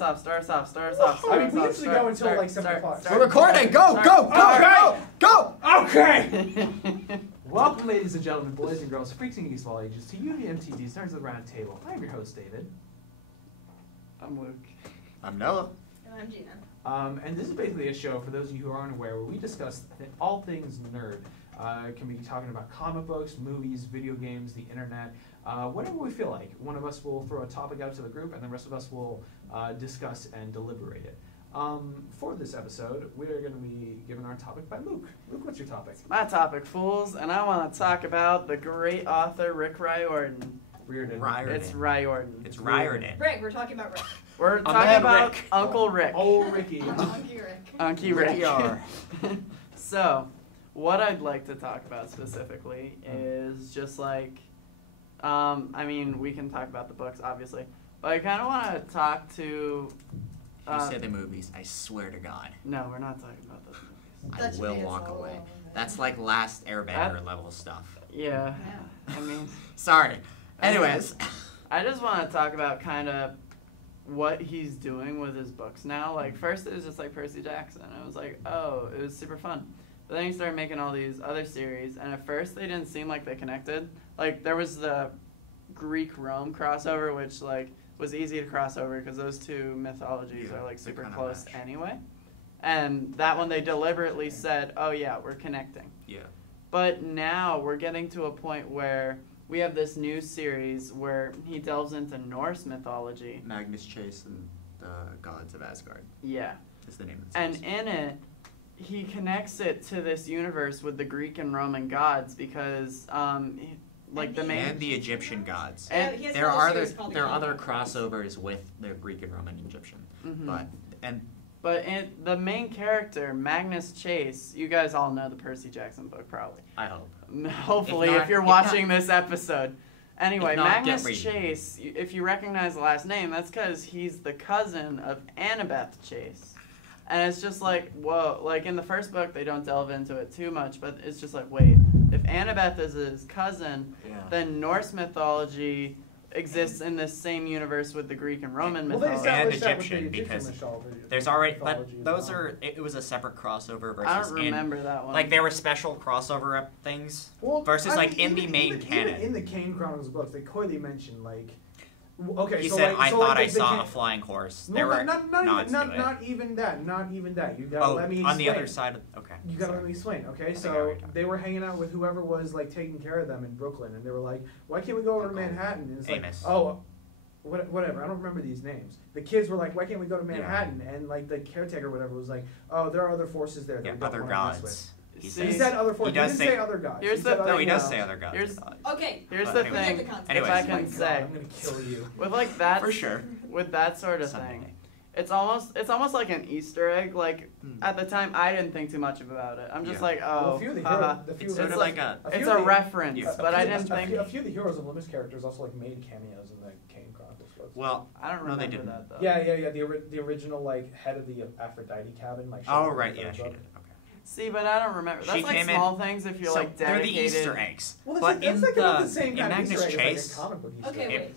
us off. I mean, we usually go until like 7 o'clock. We're recording. Go. Okay. Welcome, ladies and gentlemen, boys and girls, freaks and geeks of all ages, to UVMtv Nerds of the Round Table. I'm your host, David. I'm Luke. I'm Noah. And I'm Gina. And this is basically a show, for those of you who aren't aware, where we discuss all things nerd. Can be talking about comic books, movies, video games, the internet, whatever we feel like. One of us will throw a topic out to the group, and the rest of us will discuss and deliberate it. For this episode, we are going to be given our topic by Luke. Luke, what's your topic? My topic, fools, and I want to talk about the great author Rick Riordan. It's Riordan. It's Riordan. Rick, we're talking about Rick. We're talking about Rick. Uncle Rick. Old Ricky. Unky Rick. Unky Rick. So, what I'd like to talk about specifically is just like, I mean, we can talk about the books, obviously, but I kind of want to talk to... You said the movies. I swear to God. No, we're not talking about those movies. I will walk away. That's like Last Airbender level stuff. Yeah. I mean... Sorry. Anyways. I just want to talk about kind of what he's doing with his books now. Like, first it was just like Percy Jackson. I was like, oh, it was super fun. But then he started making all these other series, and at first they didn't seem like they connected. Like, there was the Greek-Rome crossover, which, like, was easy to cross over because those two mythologies are, like, super close anyway. And that one they deliberately said, oh, yeah, we're connecting. Yeah. But now we're getting to a point where we have this new series where he delves into Norse mythology. Magnus Chase and the Gods of Asgard. Yeah. Is the name of the series. And in it, he connects it to this universe with the Greek and Roman gods because, like the main... And the Egyptian gods. And there are other crossovers with the Greek and Roman Egyptian. Mm-hmm. But the main character, Magnus Chase, you guys all know the Percy Jackson book, probably. I hope. Hopefully, if you're watching this episode. Anyway, Magnus Chase, if you recognize the last name, that's because he's the cousin of Annabeth Chase. And it's just like, whoa, like in the first book, they don't delve into it too much, but it's just like, wait, if Annabeth is his cousin, then Norse mythology exists in this same universe with the Greek and Roman mythology. And Egyptian, because there's already, but those are, it was a separate crossover versus I don't remember that one. Like, there were special crossover things versus, like, in the main canon. In the Kane Chronicles books, they clearly mentioned, like, okay, he so said, like, I so thought like I saw a flying horse. No, there were not even that. You gotta let me explain. On the other side of, okay. You gotta let me explain, okay? So they were hanging out with whoever was like taking care of them in Brooklyn, and they were like, "Why can't we go over to Manhattan?" And it's Amos. like, "Oh, whatever. I don't remember these names." The kids were like, "Why can't we go to Manhattan?" And like the caretaker or whatever was like, "Oh, there are other forces there." That we don't other wanna mess gods. with." He says, said other forces. He didn't say other gods. Here's the no, he does say other gods. Here's the thing. Anyways, if I can say, I'm gonna kill you. with like that, for sure. With that sort of thing, it's almost like an Easter egg. Like at the time, I didn't think too much about it. I'm just like, oh, it's sort of like it's a reference, but I didn't think a few of the Heroes of Olympus characters also like made cameos in the Kane Chronicles books. Well, I don't remember they didn't. that though. Yeah. The original like head of the Aphrodite cabin, like. Oh right, yeah, she did. See, but I don't remember. That's like small things if you're like dedicated. They're the Easter eggs. Well, but in Magnus Chase,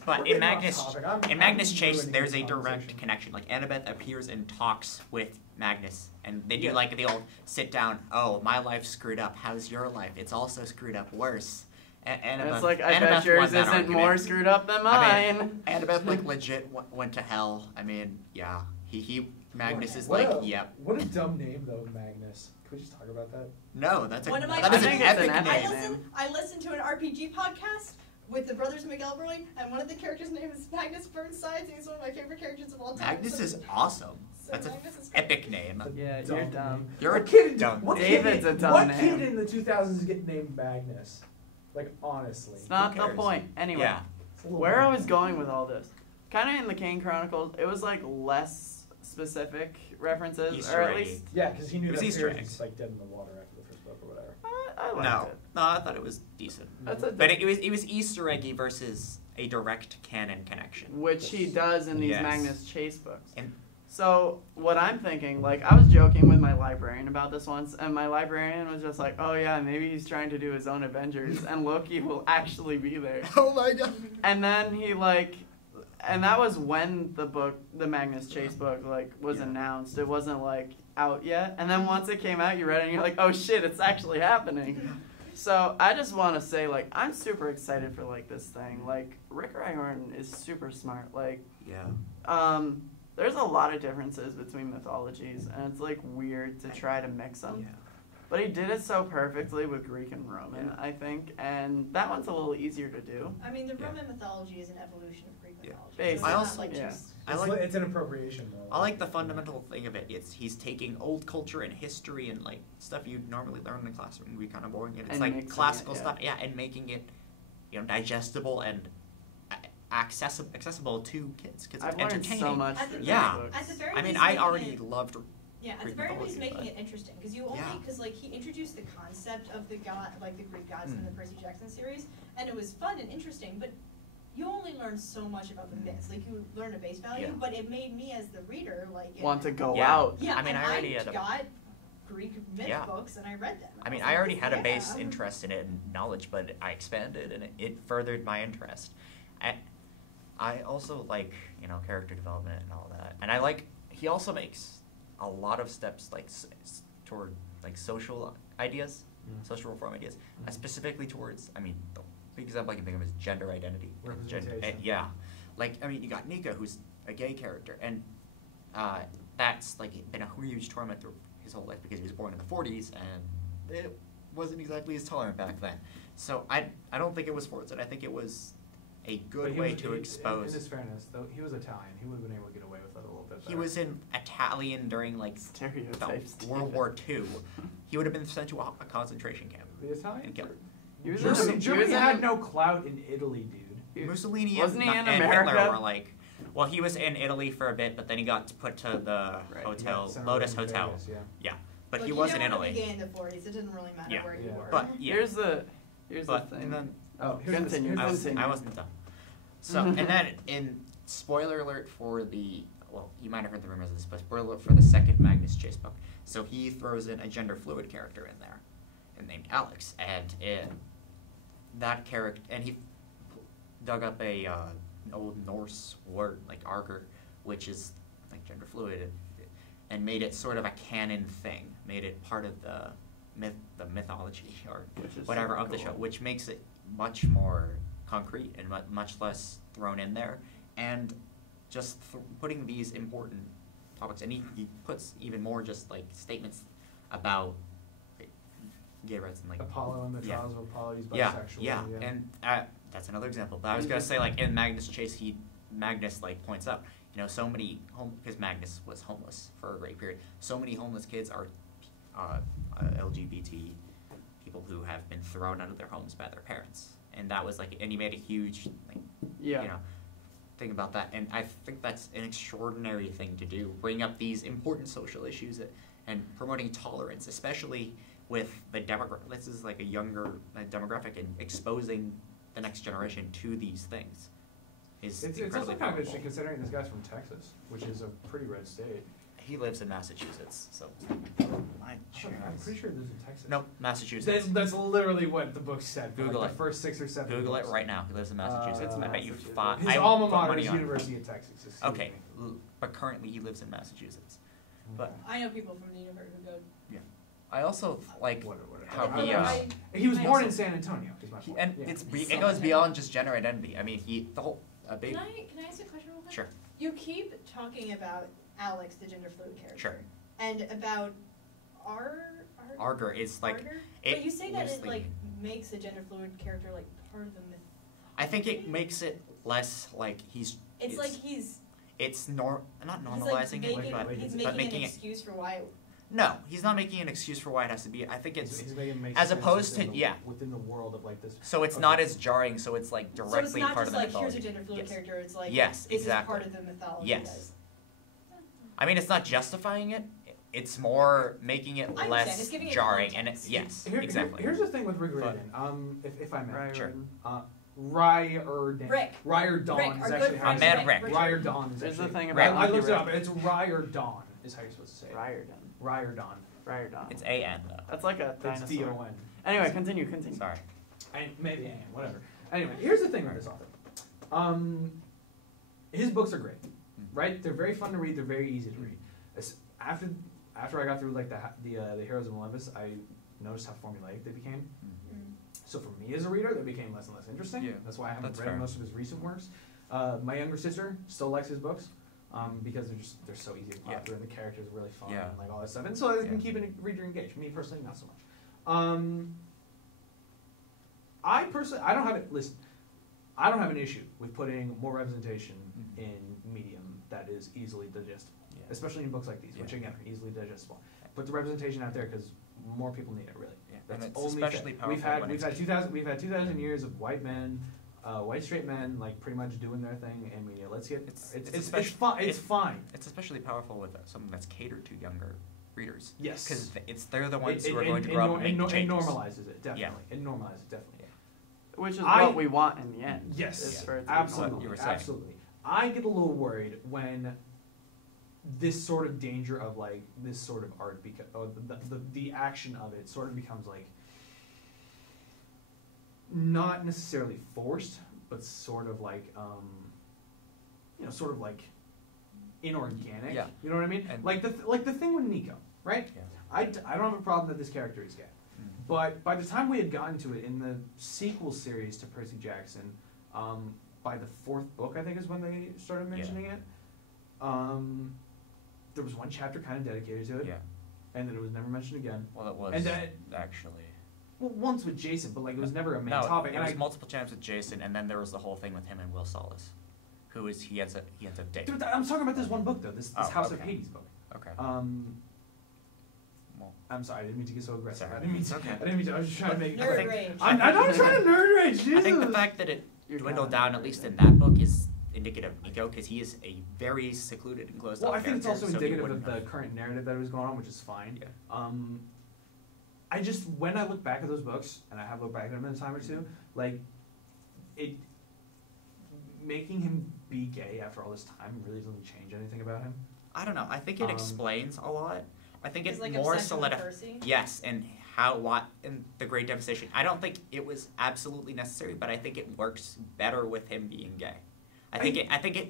but in Magnus Chase, there's a direct connection. Like Annabeth appears and talks with Magnus, and they do like the old sit down. Oh, my life's screwed up. How's your life? It's also screwed up worse. Annabeth, it's like I bet yours isn't more screwed up than mine. I mean, Annabeth like legit went to hell. I mean, yeah, Magnus is like, yep. What a dumb name though, Magnus. Can we just talk about that? No, that is an epic name. I listened to an RPG podcast with the brothers McElroy, and one of the characters' name is Magnus Burnsides, and he's one of my favorite characters of all time. Magnus is awesome. So that's an epic name. Yeah, you're dumb. You're a kid dumb. David's a dumb What name. kid in the 2000s get named Magnus? Like, honestly. It's not the point. Anyway, where I was going with all this, kind of in the Kane Chronicles, it was like less specific references, Easter or at least because he knew that Easter Pierce eggs. was like dead in the water after the first book or whatever. I liked it. No, I thought it was decent. But it was Easter eggy versus a direct canon connection, which he does in these Magnus Chase books. And so what I'm thinking, like I was joking with my librarian about this once, and my librarian was just like, "Oh yeah, maybe he's trying to do his own Avengers, and Loki will actually be there." Oh my god! And then he like And that was when the Magnus Chase book, like, was announced. It wasn't, like, out yet. And then once it came out, you read it and you're like, oh shit, it's actually happening. So I just want to say, like, I'm super excited for, like, this thing. Like, Rick Riordan is super smart. Like, there's a lot of differences between mythologies, and it's, like, weird to try to mix them. Yeah. But he did it so perfectly with Greek and Roman, I think, and that one's a little easier to do. I mean, the Roman mythology is an evolution of Greek mythology. Basically. I also, it's an appropriation role. I like the fundamental thing of it. He's taking old culture and history and like stuff you normally learn in the classroom. We kind of boring it. It's like classical stuff, and making it, digestible and accessible to kids. Because it's entertaining. So much. At the very I mean, least, I already loved. Yeah, at the very least, making it interesting because like he introduced the concept of the Greek gods in the Percy Jackson series, and it was fun and interesting. But you only learn so much about the myths. Like you learn a base value, but it made me as the reader want to go out. Yeah, I mean, I already got Greek myth books and I read them. I mean, I already had a base interest in it and knowledge, but I expanded and it furthered my interest. I also like character development and all that, and he also makes a lot of steps toward social ideas, social reform ideas, specifically towards. I mean, the big example I can think of is gender identity. Representation. You got Nika, who's a gay character, and that's been a huge torment through his whole life because he was born in the 40s and it wasn't exactly as tolerant back then. So I don't think it was forced. I think it was a good way to expose. In his fairness, though, he was Italian. He would have been able to get away with it a little bit better. He was in Italian during World War II. He would have been sent to a concentration camp. The Italian? Germany had no clout in Italy, dude. Mussolini wasn't he in and America? Hitler were well, he was in Italy for a bit, but then he got put to the hotel, Lotus Hotel. Yeah. But he was in Italy. He in the 40s. It didn't really matter where you were. But here's the thing. And then, continue. I wasn't done. So, and then in spoiler alert for you might have heard the rumors of this, but spoiler alert for the second Magnus Chase book. So he throws in a gender fluid character in there, named Alex, and that character, and he dug up an old Norse word like Arger, which is gender fluid, and made it sort of a canon thing, made it part of the mythology or whatever of the show, which makes it much more concrete and much less thrown in there, and just putting these important topics, and he puts even more just statements about gay rights and Apollo and the trials of Apollo, he's bisexual. And that's another example. But I was gonna say in Magnus Chase, Magnus points out so many because Magnus was homeless for a great period. So many homeless kids are LGBT people who have been thrown out of their homes by their parents. And that was and he made a huge thing about that, and I think that's an extraordinary thing to do. Bring up these important social issues and promoting tolerance, especially with the demographic. This is a younger demographic, and exposing the next generation to these things is it's incredibly also kind of powerful. interesting considering this guy's from Texas, which is a pretty red state. He lives in Massachusetts, so I'm pretty sure he lives in Texas. No, Massachusetts. That's literally what the book said. Google it. The first 6 or 7. Google books. it right now. He lives in Massachusetts. I bet you his alma mater is University of Texas. Okay, but currently he lives in Massachusetts. But I know people from the university who go. Yeah, I also how he was born in San Antonio. It goes beyond just gender identity. I mean, the whole big. Can I ask a question real quick? Sure. You keep talking about Alex, the gender fluid character. Sure. And about Arger is Arger? But you say that it makes a gender fluid character part of the myth. I think it makes it less he's. It's not normalizing he's making an excuse for why. No, he's not making an excuse for why it has to be. I think it's he's making as opposed to within the world of this. So it's not as jarring. So it's directly part of the mythology. So it's not just here's a gender fluid character. It's yes, this exactly. is part of the mythology. Yes. I mean, it's not justifying it. It's more making it less jarring, and exactly. Here's the thing with Rick Riordan, if I may. Sure. Riordan. Rick. Riordan is actually how you say it. Rick. Riordan is There's the actually. thing about I looked it up. It's Riordan is how you're supposed to say it. Riordan. Riordan. It's A-N, though. That's like a dinosaur. It's D-O-N. Anyway, continue. Sorry. Maybe A-N, whatever. Anyway, here's the thing about this author. his books are great, right? They're very fun to read. They're very easy to read. After I got through like the Heroes of Olympus, I noticed how formulaic they became. So for me as a reader, they became less and less interesting. Yeah. That's why I haven't read most of his recent works. My younger sister still likes his books because they're so easy to plot through, and the characters are really fun and like all that stuff. And so they can keep a reader engaged. Me personally, not so much. I don't have it. Listen, I don't have an issue with putting more representation in medium that is easily digestible, especially in books like these, which again are easily digestible. Put the representation out there because more people need it, really. That's and it's especially powerful. We've had 2,000 years of white men, white straight men, like pretty much doing their thing in media. Let's get it's fine. It's especially powerful with something that's catered to younger readers. Yes, because they're the ones who are going to grow up and make changes. It normalizes it definitely. It normalizes it definitely. Which is what we want in the end. Yes, absolutely, absolutely. I get a little worried when this sort of danger of like this sort of art, because the action of it sort of becomes like not necessarily forced, but sort of like sort of like inorganic. Yeah. You know what I mean? And like the thing with Nico, right? Yeah. I don't have a problem that this character is gay. But by the time we had gotten to it in the sequel series to Percy Jackson, by the 4th book, I think is when they started mentioning it, there was one chapter kind of dedicated to it, and then it was never mentioned again. Well, it was actually. Well, once with Jason, but like it was never a main topic. It was multiple times with Jason, and then there was the whole thing with him and Will Solace, who is he ends up dating. Dude, I'm talking about this one book though, this House of Hades book. Okay. I'm sorry, I didn't mean to get so aggressive. Sorry. I didn't mean to. I was just trying to make nerd rage. I'm not trying to nerd rage. Jesus. I think the fact that it dwindled down, at least in that book, is indicative of Nico, because he is a very secluded and closed off character. I think it's also indicative of the current narrative that was going on, which is fine. Yeah. I just, when I look back at those books, and I have looked back at them in a time or two, like, making him be gay after all this time really doesn't change anything about him. I don't know. I think it explains a lot. I think it like more solidifies. Yes, and in the Great Devastation. I don't think it was absolutely necessary, but I think it works better with him being gay. I think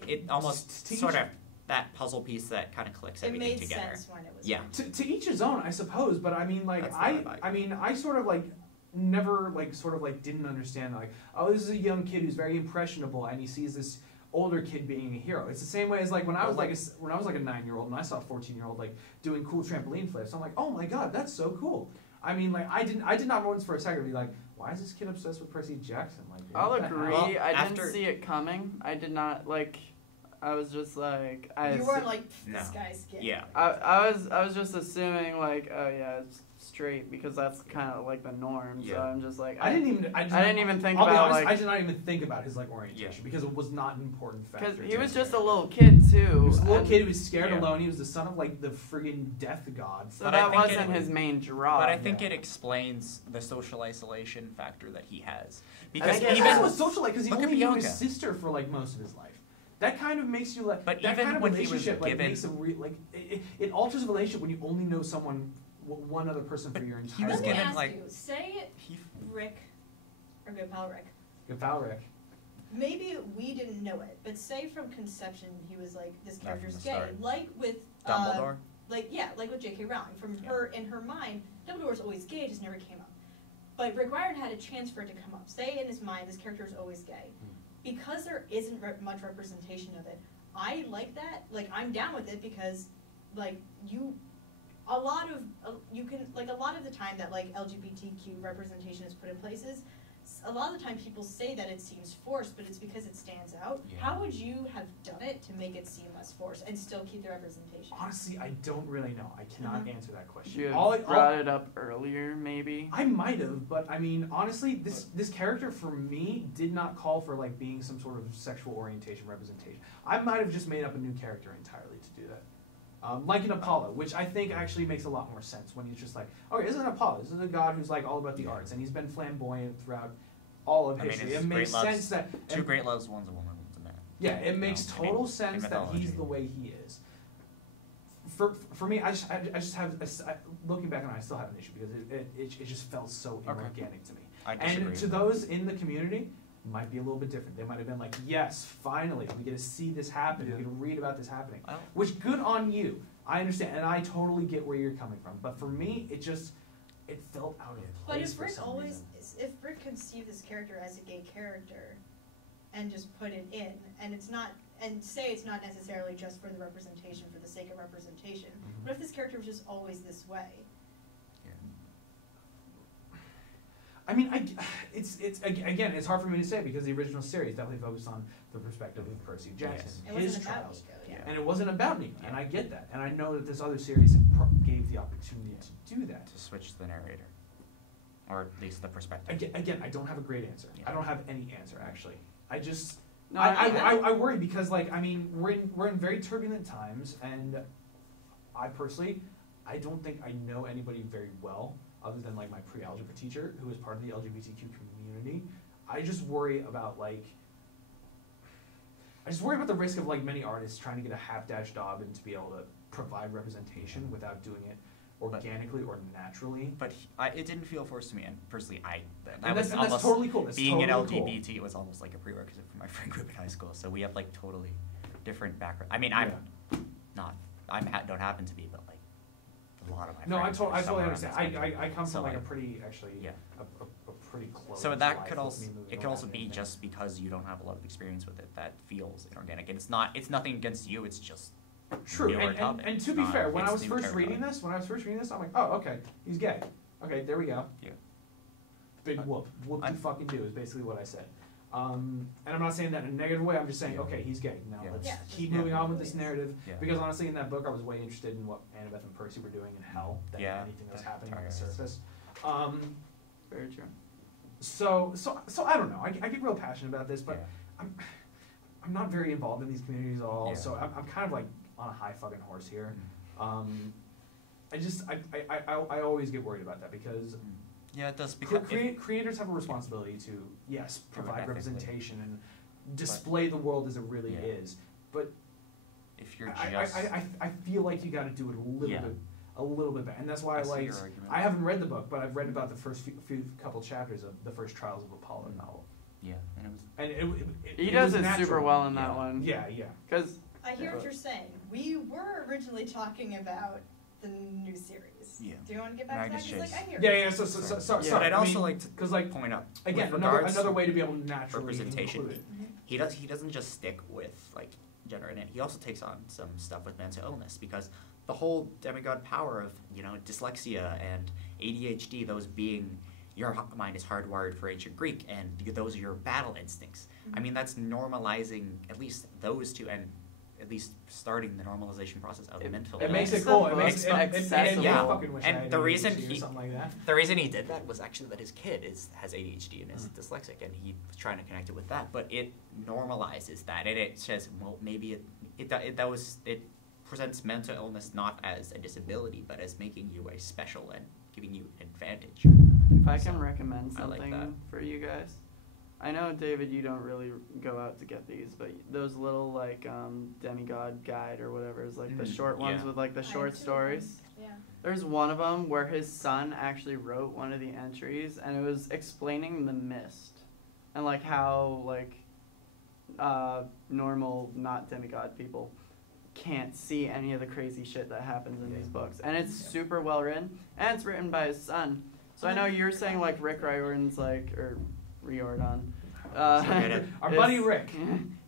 it almost sort of that puzzle piece that kind of clicks everything together. It made sense when it was to each his own, I suppose. But I mean, like I sort of like never like sort of like didn't understand like, oh, this is a young kid who's very impressionable, and he sees this older kid being a hero. It's the same way as like when I was like a 9-year-old and I saw a 14-year-old like doing cool trampoline flips. I'm like, oh my god, that's so cool. I mean, like I did not once for a second be like, why is this kid obsessed with Percy Jackson? Like, I'll agree. Well, I didn't see it coming. I did not like. I was just like. You weren't like this guy's gay. Yeah. I was just assuming like, oh yeah, it's straight because that's kind of like the norm. Yeah. So I'm just like. I didn't even think about like. I did not even think about his like orientation because it was not an important factor. Because he was just a little kid too. He was a little kid who was scared alone. He was the son of like the friggin' death god. So that wasn't his main draw. But I think it explains the social isolation factor that he has. Because even was social because he only knew his sister for like most of his life. That kind of makes you like. But that even kind of when relationship he was given, makes a it alters a relationship when you only know one other person for your entire life. Let me ask you, say Rick, or Good Pal Rick. Good Pal Rick. Maybe we didn't know it, but say from conception he was like, this character's gay. Start. Like with Dumbledore? Like with J.K. Rowling. From her, in her mind, Dumbledore's always gay, it just never came up. But Rick Riordan had a chance for it to come up. Say in his mind, this character is always gay. Because there isn't much representation of it, I like that. Like, I'm down with it because, like, a lot of the time that, like, LGBTQ representation is put in places, a lot of the time people say that it seems forced, but it's because it stands out. Yeah. How would you have done it to make it seem less forced and still keep the representation? Honestly, I don't really know. I cannot answer that question. You brought it up earlier, maybe? I might have, but I mean, honestly, this character for me did not call for like being some sort of sexual orientation representation. I might have just made up a new character entirely to do that. Like in Apollo, which I think actually makes a lot more sense when he's just like, okay, this is an Apollo. This is a god who's like all about the arts, and he's been flamboyant throughout all of history. It makes sense that two great loves, one's a woman, one's a man. Yeah, it makes total sense that he's the way he is. For me, I just have looking back on it, I still have an issue because it just felt so inorganic to me. I disagree. And to those in the community, might be a little bit different. They might have been like, yes, finally, we get to see this happen. We get to read about this happening. Which, good on you. I understand, and I totally get where you're coming from. But for me, it felt out of place. But if Rick conceived this character as a gay character, and just put it in, and it's not necessarily just for the representation for the sake of representation. What if this character was just always this way? I mean, it's hard for me to say because the original series definitely focused on the perspective of Percy Jackson, his trials, and it wasn't about Nico, and I get that, and I know that this other series gave the opportunity to do that, to switch the narrator, or at least the perspective. Again, I don't have a great answer. I don't have any answer actually. I worry because we're in very turbulent times, and I personally, I don't think I know anybody very well other than like my pre-algebra teacher who is part of the LGBTQ community. I just worry about the risk of like many artists trying to get a half-dash job and to be able to provide representation without doing it organically or naturally. But it didn't feel forced to me, and personally, that's totally cool. Being an LGBT, it was almost like a prerequisite for my friend group in high school. So we have like totally different background. I mean, I don't happen to be, but like a lot of my friends. I totally understand. I come from like a pretty a pretty close. So that could also be just because you don't have a lot of experience with it that feels inorganic, and it's nothing against you. It's just. True, and to be fair, when I was first reading this, I'm like, oh, okay, he's gay. Okay, there we go. Yeah. Big whoop. Whoop you fucking do is basically what I said. And I'm not saying that in a negative way, I'm just saying, okay, he's gay. Now let's keep moving on with this narrative. Yeah. Because honestly, in that book, I was way interested in what Annabeth and Percy were doing in hell than anything that was happening on the surface. Very true. So I don't know. I get real passionate about this, but I'm not very involved in these communities at all. So I'm kind of like on a high fucking horse here. I always get worried about that because it does because creators have a responsibility to provide representation and display the world as it really is. But if you're I feel like you got to do it a little bit better, and that's why I haven't read the book, but I've read about the first few couple chapters of the first Trials of Apollo novel. Yeah, he does it super well in that one. Yeah. Because I hear what you're saying. We were originally talking about the new series. Yeah. Do you want to get back to that? I hear. Yeah. So but I'd also like to point out again another way to be able to naturally representation. Include it. He doesn't just stick with like gender in it. He also takes on some stuff with mental illness because the whole demigod power of dyslexia and ADHD, those being your mind is hardwired for ancient Greek, and those are your battle instincts. I mean, that's normalizing at least those two, and at least starting the normalization process of mental illness. It makes it cool. It makes it accessible. And the reason he did that was actually that his kid has ADHD and is dyslexic, and he was trying to connect it with that. But it normalizes that, and it says, well, maybe it presents mental illness not as a disability, but as making you a special and giving you an advantage. If I can recommend something for you guys, I know, David, you don't really go out to get these, but those little like demigod guide or whatever is like the short ones with like the short stories. Yeah. There's one of them where his son actually wrote one of the entries, and it was explaining the mist and like how like normal, not demigod people can't see any of the crazy shit that happens in these books, and it's super well written, and it's written by his son. So I know you're saying like Rick Riordan's or Riordan. Our buddy Rick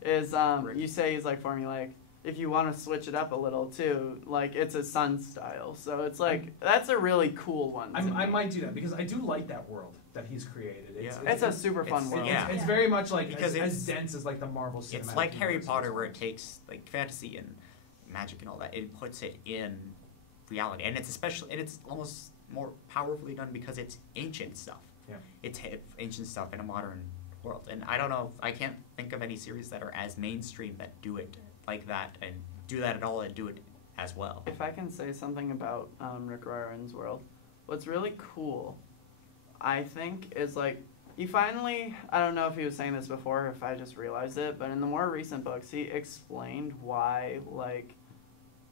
is you say he's like formulaic. If you want to switch it up a little too, like it's a son style. So it's like that's a really cool one. I might do that because I do like that world that he's created. It's a super fun world. It's very much like because as dense as like the Marvel cinematic. It's like Harry Potter, where it takes like fantasy and magic and all that. It puts it in reality, and it's almost more powerfully done because it's ancient stuff. Yeah. It's ancient stuff in a modern world, and I don't know. I can't think of any series that are as mainstream that do it like that and do that at all and do it as well. If I can say something about Rick Riordan's world, what's really cool, I think, is like you finally. I don't know if he was saying this before, or if I just realized it, but in the more recent books, he explained why like.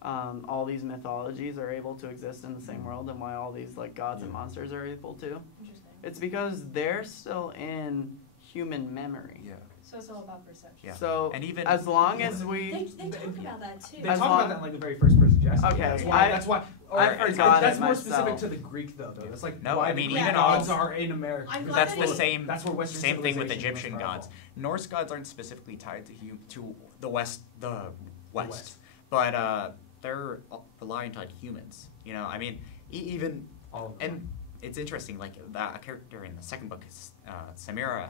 All these mythologies are able to exist in the same world, and why all these like gods and monsters are able to. Interesting. It's because they're still in human memory. Yeah. So it's all about perception. Yeah. So and even as long as we they talk about that too. They talk about that in like the very first Percy Jackson. Okay, That's why. That's more specific to the Greek though. That's like why the Greek gods are in America. That's the same. That's where Western same thing with civilization Egyptian gods. Norse gods aren't specifically tied to the West, but they're reliant on humans. You know, I mean, even and it's interesting. Like a character in the second book is Samira,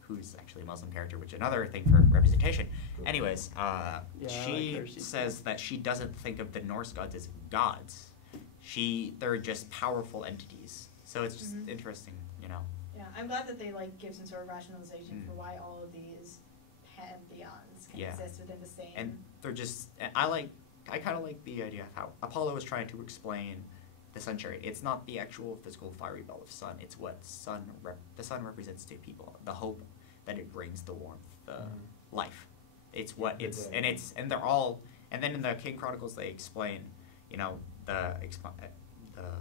who's actually a Muslim character, which is another thing for representation. Anyways, she says that she doesn't think of the Norse gods as gods. They're just powerful entities. So it's just interesting, you know. Yeah, I'm glad that they like give some sort of rationalization for why all of these pantheons can exist within the same. And they're just, I kind of like the idea of how Apollo is trying to explain the sun chariot. It's not the actual physical fiery ball of sun. It's what the sun represents to people. The hope that it brings, the warmth, the life. It's what and they're all. And then in the King Chronicles, they explain, you know, the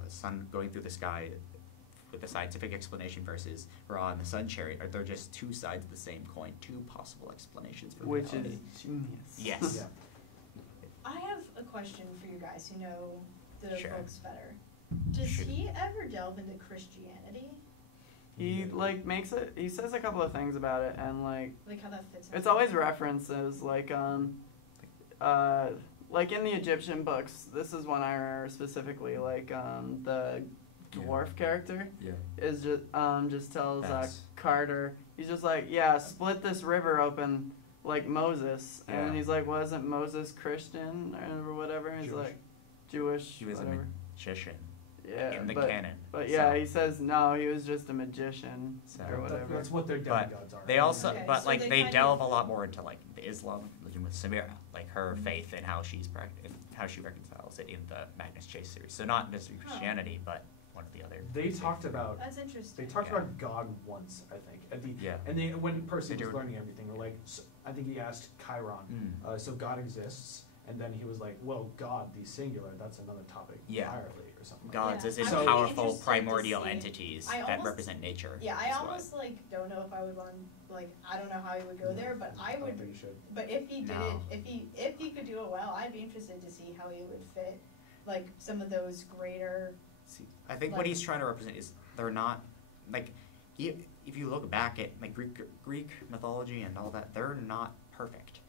sun going through the sky with the scientific explanation versus Ra and the sun chariot. They're just two sides of the same coin, two possible explanations for which reality. is genius. Yes. Yeah. I have a question for you guys who know the books better. Does Sure. he ever delve into Christianity? He makes it. He says a couple of things about it, and like how that fits. It's always references like in the Egyptian books. This is one I remember specifically. Like the dwarf character is just tells Carter. He's just like, split this river open like Moses, and he's like, wasn't Moses Christian or whatever? And he's like, Jewish. He was whatever. a magician. Yeah, in the canon. But yeah, he says no, he was just a magician or whatever. That's what their demigods are. They also, they delve a lot more into like the Islam religion with Samira, like her faith and how she reconciles it in the Magnus Chase series. So not necessarily Christianity, but one of the other. They talked about. That's interesting. They talked about God once, I think. And then when Percy was learning everything, I think he asked Chiron. So God exists. And then he was like, well, God, the singular, that's another topic entirely or something. Gods as in powerful primordial entities that represent nature. Yeah, I almost don't know if I would want I don't know how he would go there, but I would. think you should. But if he did it, if he could do it well, I'd be interested to see how he would fit some of those greater. See, I think what he's trying to represent is they're not if you look back at Greek mythology and all that, they're not perfect.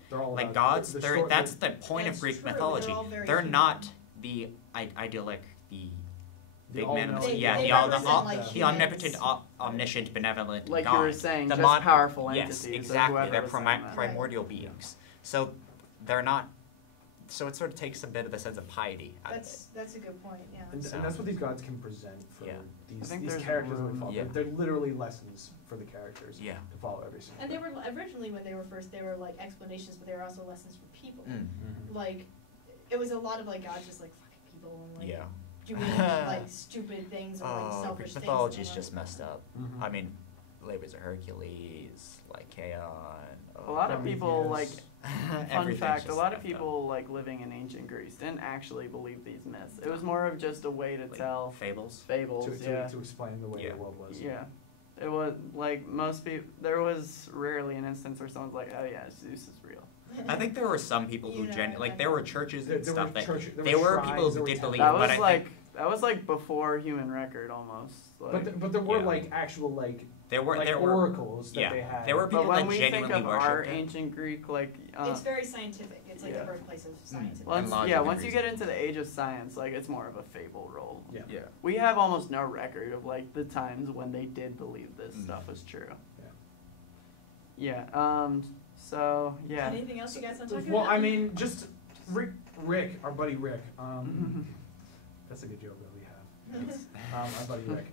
Gods, that's the point of Greek mythology. They're not the idyllic, the big man, the omnipotent, omniscient, benevolent like God. You were saying, just powerful entities. Yes, exactly. They're primordial beings. So they're not. So it sort of takes a bit of the sense of piety out of it. That's a good point. Yeah. And that's what these gods can present for these characters that we follow. Yeah. They're literally lessons for the characters to follow every single. And they were originally when they were first, they were explanations, but they were also lessons for people. It was a lot of gods just fucking people and doing stupid things or selfish things. Mythology is just messed up. I mean, Labors of Hercules, Chaon. A lot of people fun fact, a lot of people living in ancient Greece didn't actually believe these myths. It was more of just a way to tell fables. To explain the way the world was. Yeah. It was most people, there was rarely an instance where someone's like, oh yeah, Zeus is real. I think there were some people who there were churches and stuff that there were people who did believe, that was but I think that was before human record almost. But there were actual there were oracles that they had. There were people but when that we genuinely think of worshipped our it. ancient Greek, it's very scientific. It's the birthplace of science. Once you get into the age of science, it's more of a fable role. Yeah. We have almost no record of the times when they did believe this stuff was true. Yeah. So yeah. Anything else you guys want to talk about? Well, I mean, just Rick, our buddy Rick. That's a good joke that we have. Our buddy Rick.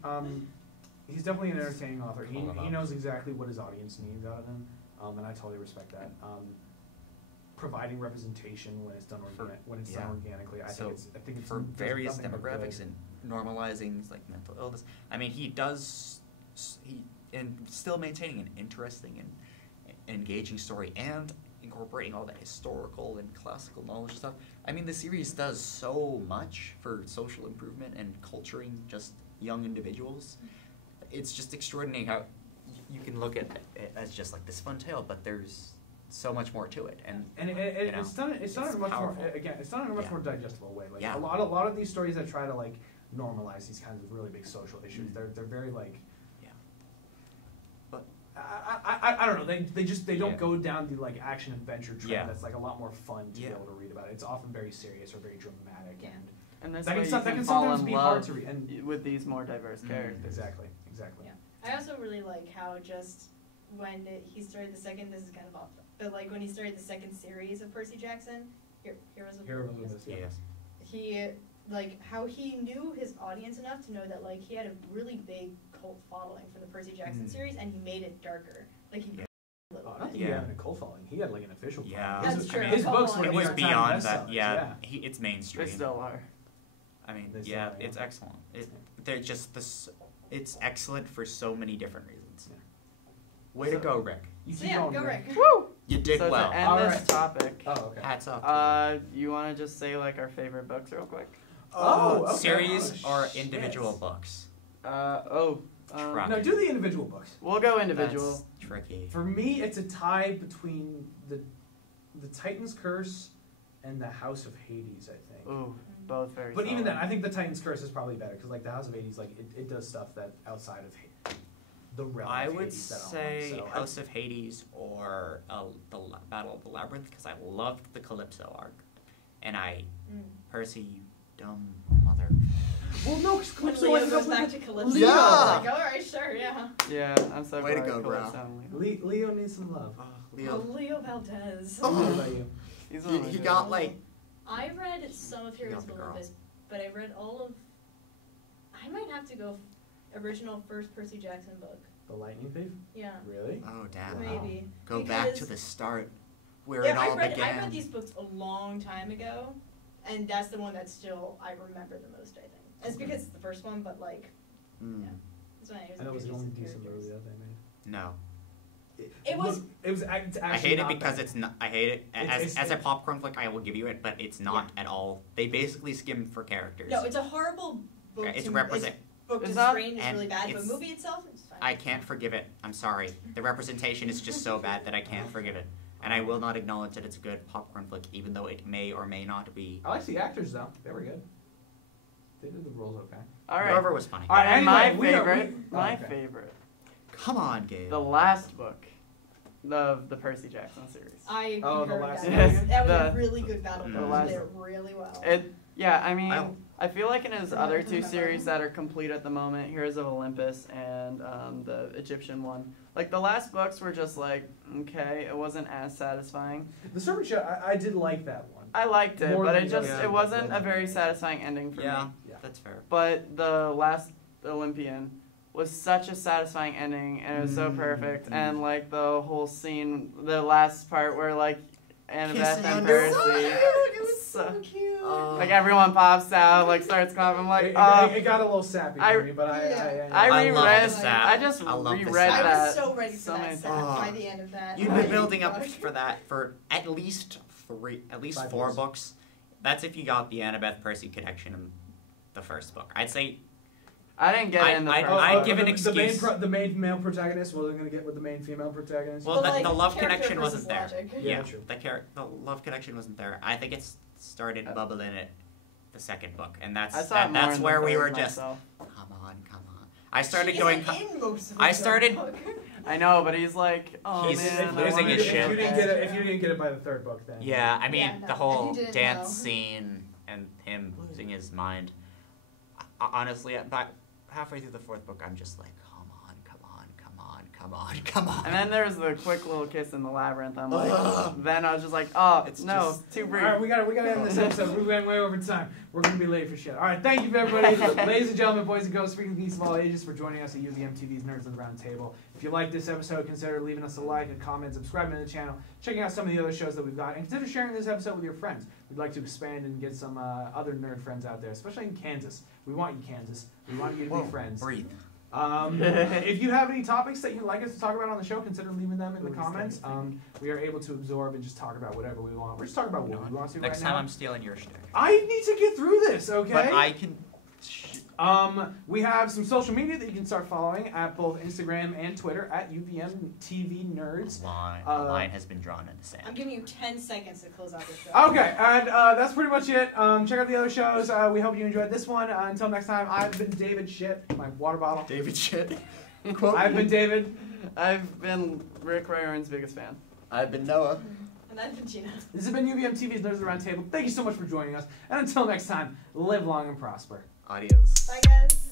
He's definitely an entertaining author. He knows exactly what his audience needs out of him, and I totally respect that. Providing representation when it's done done organically, I think it's for various demographics and normalizing mental illness. I mean, and still maintaining an interesting and engaging story and incorporating all that historical and classical knowledge and stuff. I mean, the series does so much for social improvement and culturing just young individuals. It's just extraordinary how you can look at it as just like this fun tale, but there's so much more to it, and it's done in a much more more digestible way. Like a lot of these stories that try to like normalize these kinds of really big social issues, they're very like. But I don't know. They don't go down the like action adventure trend that's like a lot more fun to be able to read about. It's often very serious or very dramatic and that can sometimes be hard to read. And with these more diverse characters. Exactly. Yeah. I also really like how just when he started the second, this is kind of off, but like when he started the second series of Percy Jackson, Heroes of Olympus, he like how he knew his audience enough to know that like he had a really big cult following from the Percy Jackson series, and he made it darker. Like he. I think he had a cult following. He had like an official. Yeah, that's true. His books were. It was beyond that. It's mainstream. They still are. I mean, it's excellent. They're just this. It's excellent for so many different reasons. Way to go, Rick. Go Rick. Woo! You did well. To end this topic. Oh, okay. Hats off. You want to just say like our favorite books real quick? Okay. Series or individual books? No, do the individual books. We'll go individual. That's tricky. For me, it's a tie between the Titan's Curse and the House of Hades, I think. Ooh, both very. But even then, I think the Titan's Curse is probably better because like the House of Hades, like it does stuff that outside of the realm. I of would Hades say House of Hades or the Battle of the Labyrinth because I loved the Calypso arc, and Percy, you dumb mother. Well, no, because Calypso goes back to Calypso. Yeah. Like, all right, sure, yeah. Yeah, I'm so Way glad to go, bro. Leo needs some love. Leo Valdez. What about you? He got like. I read some of Heroes of Olympus, but I read all of. I might have to go original first Percy Jackson book. The Lightning Thief? Yeah. Really? Oh damn. Maybe. Go back to the start, where it all began. I read these books a long time ago, and that's the one that still I remember the most. I think it's because it's the first one, but like, yeah. And it was the only decent movie that they made. No. It's actually I hate it because bad. it's not. I hate it as a popcorn flick. I will give you it, but it's not at all. They basically skimmed for characters. No, it's a horrible book. It's represent. Book to screen is really bad, but movie itself is fine. I can't forgive it. I'm sorry. The representation is just so bad that I can't forgive it, and I will not acknowledge that it's a good popcorn flick, even though it may or may not be. I like the actors though. They were good. They did the roles okay. All right. Whoever was funny. All right, and anyway, my favorite. Come on, Gabe. The last book of the Percy Jackson series. I concur the last with one. that was a really good battle. The They last- did it really well. I mean, I feel like in his other two series that are complete at the moment, Heroes of Olympus and the Egyptian one, like the last books were just like, okay, it wasn't as satisfying. The Serpent Show, I did like that one. I liked it, More but than it wasn't a very satisfying ending for me. Yeah, that's fair. But the last Olympian was such a satisfying ending, and it was so perfect, and like the whole scene, the last part where like Annabeth and Percy, It was so cute. like everyone pops out, like starts coughing. I'm like, it got a little sappy for me, but I reread. I just reread that. I was so ready for so that many sap times. by the end of that. You've been building up for that for at least 4 books. That's if you got the Annabeth Percy connection in the first book. I'd say. I didn't get it in the first I'd book. give an excuse. The main male protagonist wasn't going to get with the main female protagonist. Well, But, the love connection wasn't there. logic. Yeah, true. the love connection wasn't there. I think it started bubbling at the second book, and I that's saw it more that's in where the we third were just. myself. Come on. I started She going. isn't in most of I the started- book. I know, but he's like, oh He's man, losing his shit. If you didn't get it by the third book, then Yeah, I mean Yeah, no, the whole and you didn't dance know. scene and him losing his mind. Honestly, about halfway through the fourth book, I'm just like, come on. And then there's the quick little kiss in the labyrinth. I'm like, then I was just like, oh It's no, just- too brief. All right, we gotta end this episode. We're going way over time. We're gonna be late for shit. All right, thank you everybody, ladies and gentlemen, boys and girls, freaking geeks of all ages, for joining us at UVMtv Nerds on the Round Table. If you like this episode, consider leaving us a like, a comment, subscribing to the channel, checking out some of the other shows that we've got, and consider sharing this episode with your friends. We'd like to expand and get some other nerd friends out there, especially in Kansas. We want you, Kansas. We want you to be friends. Breathe. If you have any topics that you'd like us to talk about on the show, consider leaving them in the comments. We are able to absorb and just talk about whatever we want. We're just talking about what we want to Next right time now. I'm stealing your shtick. I need to get through this, okay? But I can. We have some social media that you can start following at both Instagram and Twitter at UVMtv Nerds. A line has been drawn in the sand. I'm giving you 10 seconds to close out this show. Okay, and that's pretty much it. Check out the other shows. We hope you enjoyed this one. Until next time, I've been David Shit, my water bottle. David Shit. I've been David. I've been Rick Riordan's biggest fan. I've been Noah. And I've been Gina. This has been UVMTV's Nerds Around Table. Thank you so much for joining us. And until next time, live long and prosper. Adios. Bye, guys.